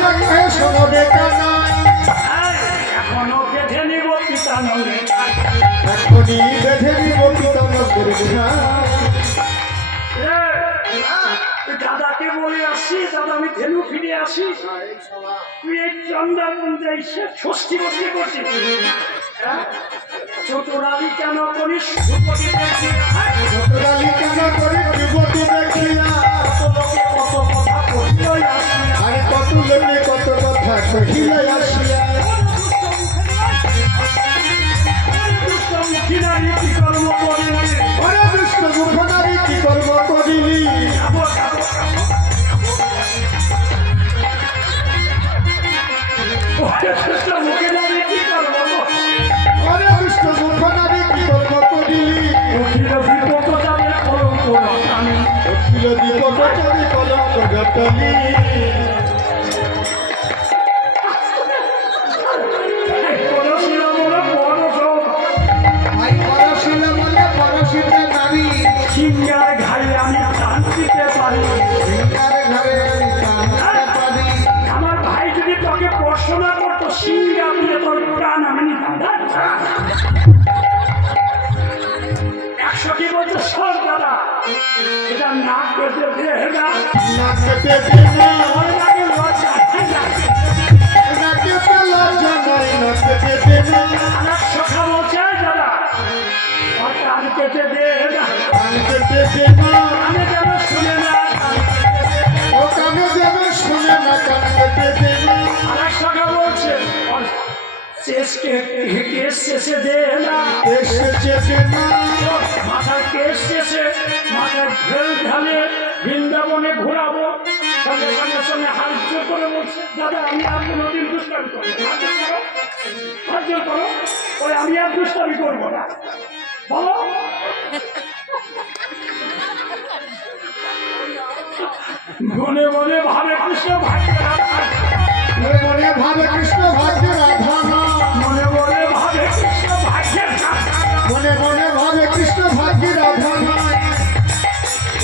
শোনো রে এই, এখনও বেঁধে নিব পিতা নলে এখনই বেঁধে দিব পিতানগর বিহার দাদাকে বলে আসছি দাদা আমি ধেনু ফিরে আসি তুই এই চন্দ্রাপুঞ্জে এসে হ্যাঁ? কেন করিস হ্যাঁ? কেন যুবতী দেখিয়া আরে কত কথা কহিলে আসিয়া? ওরে দুষ্ট মুখনারী কি কর্ম করিলি যাব, যাব, যাব। ওরে দুষ্ট মুখী কি কর্ম ওরে দুষ্ট মুখনারী কি কর্ম করিলি অখিল বিপদ যাবে কলঙ্ক রটানি। অখিল দিবত চলে কলঙ্ক জটলি কেস শেষে দে না দে না মাথার কেস শেষে মাথার ঢেল ঢালে বৃন্দাবনে ঘোরাবো সঙ্গে সঙ্গে সঙ্গে হাত জোর করে বলছে দাদা আমি আর কোনোদিন করব না। হাত জোর করো হাত জোর করো ওই আমি আর দুষ্টামি করব না। বলো। মনে মনে ভাবে কৃষ্ণ ভাগ্যে মনে মনে ভাবে কৃষ্ণ ভাগ্য রাধা মনে মনে ভাবে কৃষ্ণ ভাগ্যের মনে মনে ভাবে কৃষ্ণ ভাগ্য রাধা।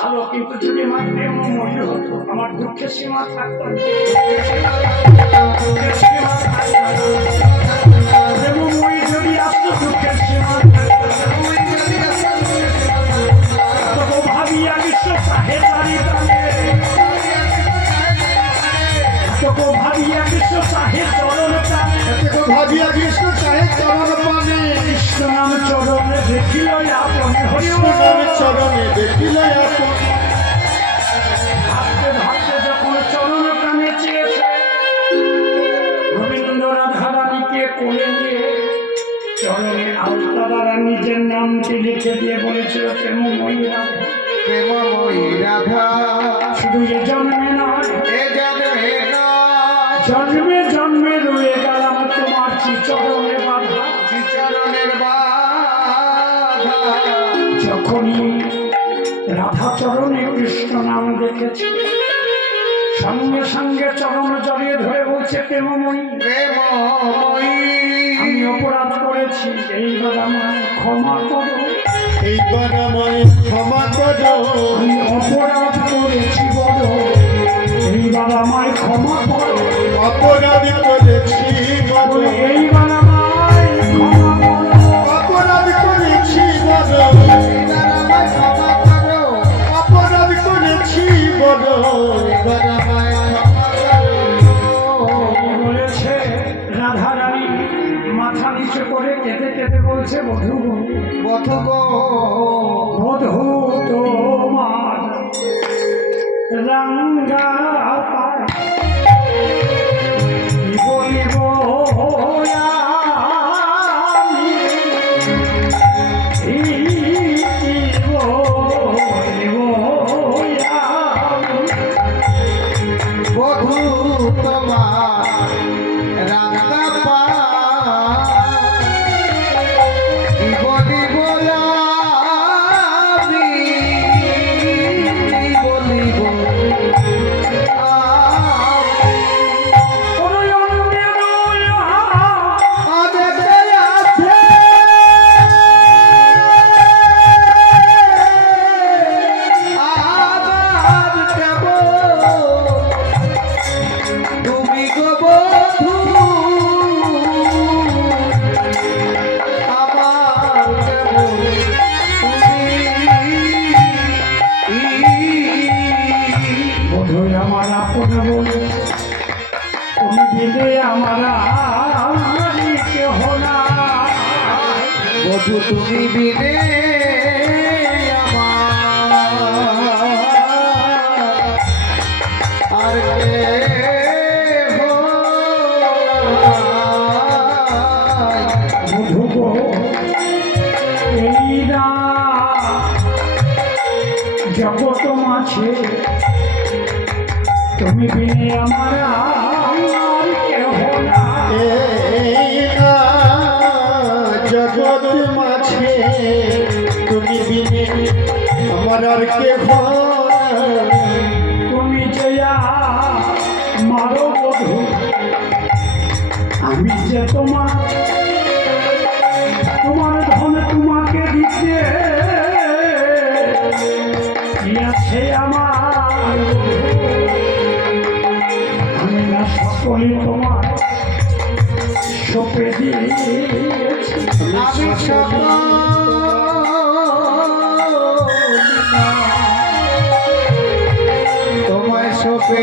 ভালো, কিন্তু যদি আমার প্রেম মনে হতো আমার দুঃখের সীমা থাকতো যদি আসতো, দুঃখের সীমা থাকতো ভাবিয়া বিশ্ব চাহে তবু ভাবিয়া বিশ্ব চাহে চরণ প্রাণে। এতে ভাবিয়া কৃষ্ণ চাহে চরণ পানে কৃষ্ণ নাম চরণে দেখিল আপনি কৃষ্ণ নামে চরণে দেখিল আপন। ভাবতে ভাবতে যখন চরণ প্রাণে চেয়েছে গোবিন্দ রাধারানীকে কোলে নিয়ে চরণে আলতা দ্বারা নিজের নামটি লিখে দিয়ে বলেছিল রাধা। রাধা। শুধু এ জন্মে নয় এ জন্মে নয় জন্মে জন্মে রয়ে গেলাম তোমার চরণে বাধা। চরণের বাধা। যখনই রাধা চরণে কৃষ্ণ নাম দেখেছি সঙ্গে সঙ্গে চরণ জড়িয়ে ধরে বলছে প্রেমময়ী। প্রেমময়ী। আমি অপরাধ করেছি এইবার আমায় ক্ষমা করো। এইবার আমায় ক্ষমা করো। আমি অপরাধ করেছি বড় এইবার আমায় ক্ষমা করো। অপরাধ করেছি এইবার আমায় ক্ষমা করো। অপরাধ করেছি বড় করো। বলেছে রাধা রানী মাথা নিচু করে কেঁদে কেঁদে বলছে বধূ বধু বধূ তোমার রঙ্গা জগৎ মাঝে তুমি বিনে আমার জগৎ মাঝে তুমি বিনে আমার আর কে মারো বধু আমি যে তোমার তোমার ধন তোমাকে দিতে কি আছে আমার? আমি না সকলে তোমার সপে দিয়েছি। তোমায় সপে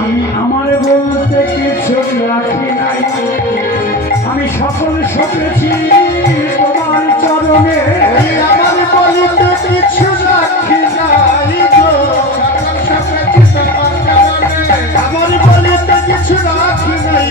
আমি আমার বলতে কিছু রাখি নাই। আমি সকল সপেছি তোমার চরণে। আমার বলতে কিছু রাখি নাই আমার বলতে কিছু রাখি নাই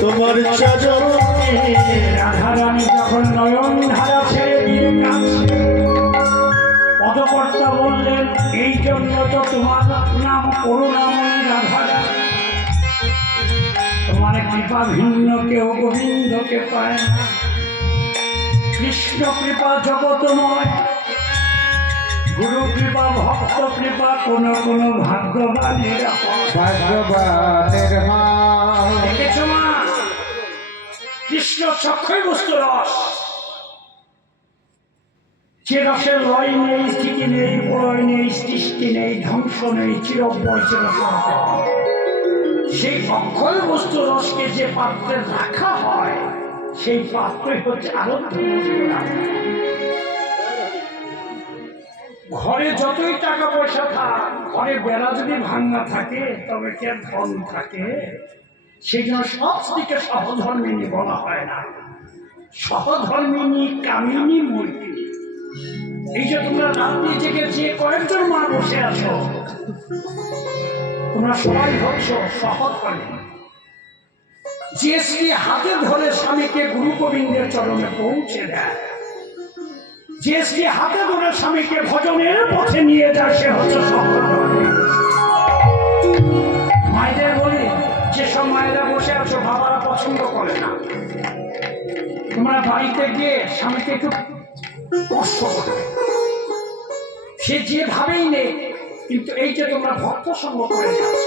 তোমার চরণে রাধারানী যখন নয়ন ধারা ছেড়ে দিয়ে পদকর্তা বললেন এই জন্য তো তোমার নাম করুণাময়ী রাধারানী তোমার কৃপা ভিন্ন কেউ গোবিন্দকে পায় না কৃষ্ণ কৃপা জগতময় গুরু কৃপা ভক্ত কৃপা কোন কোন ভাগ্যবানেরা। ভাগ্যবানের মা কৃষ্ণ চক্ষয় বস্তু রস। যে রসের লয় নেই, স্থিতি নেই, প্রলয় নেই, সৃষ্টি নেই, ধ্বংস নেই চিরসনাতন সেই অক্ষয় বস্তু রসকে যে পাত্রে রাখা হয়, সেই পাত্রই হচ্ছে আরব্ধ ঘরে যতই টাকা পয়সা থাক, ঘরে বেড়া যদি ভাঙা থাকে, তবে কে ধন থাকে? সেই জন্য সব স্ত্রীকে সহধর্মিনী বলা হয় না। সহধর্মিনী কামিনী মৈত্রী এই যে তোমরা রাত্রি জেগে যে কয়েকজন মা বসে আছো, তোমরা সবাই হচ্ছ সহধর্মিনী। যে স্ত্রী হাতে ধরে স্বামীকে গুরু গোবিন্দের চরণে পৌঁছে দেয়, যে স্ত্রী হাতে ধরে স্বামীকে ভজনের পথে নিয়ে যায়, সে হচ্ছে সহধর্মিনী। পছন্দ করে না। তোমরা বাড়িতে গিয়ে স্বামীকে একটু করবে সে যেভাবেই নেই কিন্তু এই যে তোমরা ভক্ত সঙ্গ করে যাচ্ছ।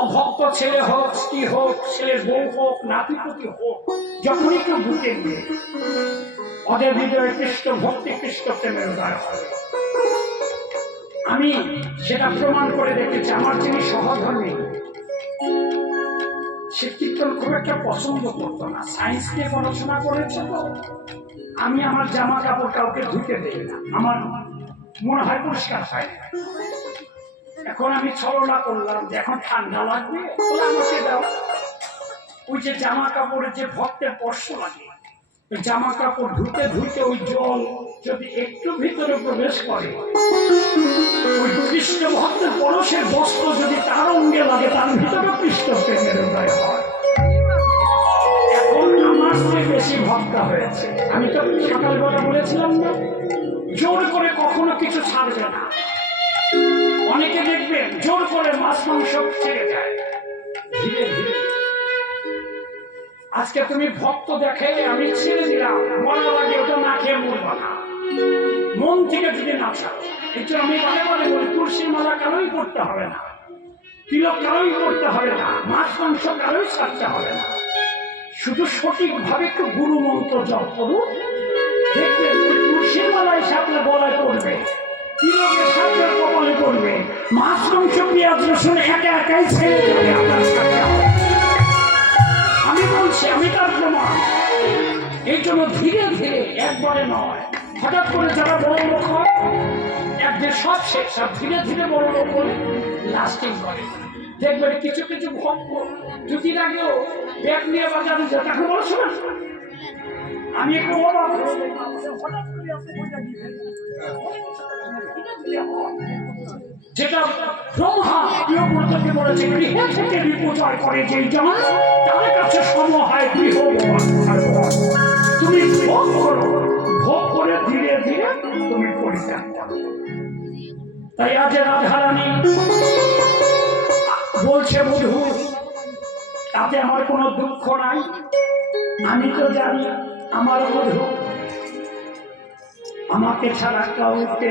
অভক্ত ছেলে হোক, স্ত্রী হোক, ছেলের বউ হোক, নাতিপতি হোক, যখনই কেউ বুকে নিয়ে, ওদের হৃদয়ে কৃষ্ণ ভক্তি কৃষ্ণ প্রেমের উদয় হবে আমি সেটা প্রমাণ করে দেখেছি, আমার যিনি সহধর্মী সে কীর্তন খুব একটা পছন্দ করতো না? সায়েন্স নিয়ে পড়াশোনা করেছে তো। আমি আমার জামা কাপড় কাউকে ধুতে দেই না। আমার মনে হয় পরিষ্কার হয় না। এখন আমি ছলনা করলাম, যে এখন ঠান্ডা লাগবে আমাকে দাও। ওই যে জামা কাপড়ের যে ভক্তের স্পর্শ লাগে জামা কাপড় ধুতে ধুতে ওই জল যদি একটু ভিতরে প্রবেশ করে, ওই কৃষ্ণ ভক্তের পরশের বস্ত্র যদি তার অঙ্গে লাগে, তার ভিতরে কৃষ্ণ প্রেমের উদয় হয়। বেশি ভক্ত হয়েছে। আমি তো সকালবেলা বলেছিলাম না, জোর করে কখনো কিছু ছাড়বে না। অনেকে দেখবেন, জোর করে মাছ মাংস ছেড়ে যায়। ধীরে ধীরে আজকে তুমি ভক্ত দেখে আমি ছেড়ে দিলাম। মরা লাগে ওটা না খেয়ে মরবা না। মন থেকে যদি না ছাড়ো আমি বারে বারে বলি তুলসীর মালা কারোই করতে হবে না, তিলক কারোই করতে হবে না, মাছ মাংস কারোই ছাড়তে হবে না। শুধু সঠিকভাবে একটু গুরু মন্ত্র জপ করুন দেখবেন তুলসীর মালা এসে আপনার গলায় পড়বে, তিলকের সাথে কবলে পড়বে, মাছ মাংস, পেঁয়াজ, রসুন একা একাই ছেড়ে যাবে আপনার সাথে। আমি বলছি, আমি তার প্রমাণ। এই জন্য ধীরে ধীরে একবারে নয়। হঠাৎ করে যারা বড় লোক হয়, একদিন সব শেষ, আর ধীরে ধীরে বড় লোক হলে লাস্টিং করে। দেখবেন কিছু কিছু ভক্ত দুদিন আগেও ব্যাগ নিয়ে বাজারে যায়। তাকে বলো শোনা আমি একটু অবাক হঠাৎ করে। যেটা ব্রহ্মা প্রিয়ব্রতকে বলেছে, গৃহে থেকে বিপর্যয় করে যেই জন তার কাছে সম হয় গৃহ। তুমি ভোগ করো ভোগ করে ধীরে ধীরে তুমি পরিত্যাগ করো তাই আজ রাধারানী বলছে বধু তাতে আমার কোনো দুঃখ নাই আমি তো জানি আমার বধু আমাকে ছাড়া কাউকে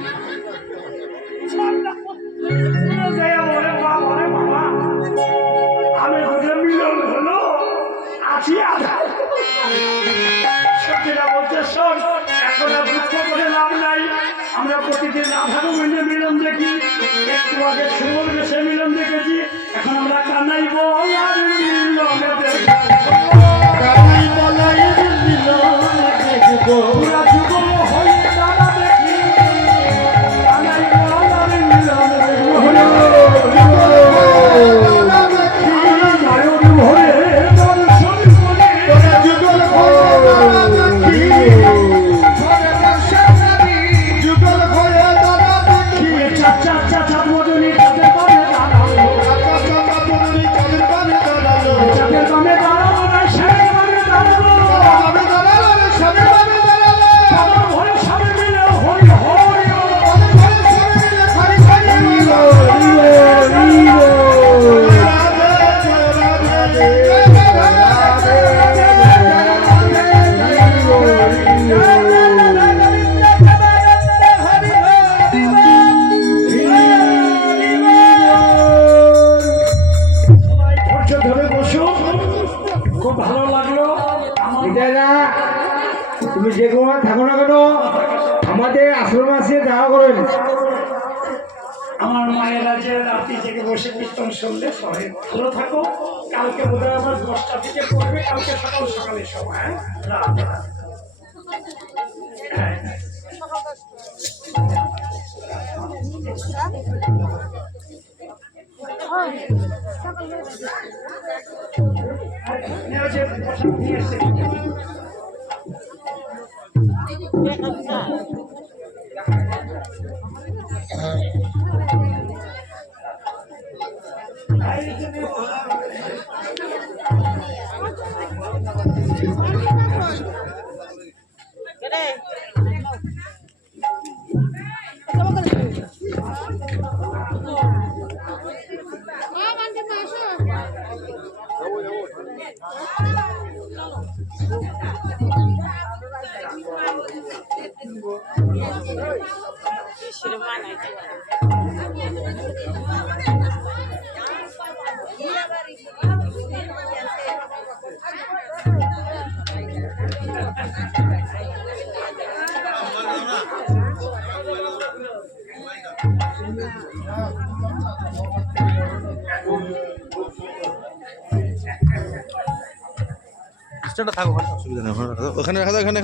দেখব পুরা তুমি যে কোনো থাকো না কেন আমাদের আশ্রমে আসে দেখা করেন আমার মায়েরা আছে রাত্রি থেকে বসে কীর্তন শুনলে সবাই ভালো থাকো কালকে বোধহয় আবার দশটা থেকে পড়বে কালকে সকাল সকালের সময় হ্যাঁ? Yeah, I'm sorry. নিয়ে থাকো ওখানে অসুবিধা নেই ওখানে। ওখানে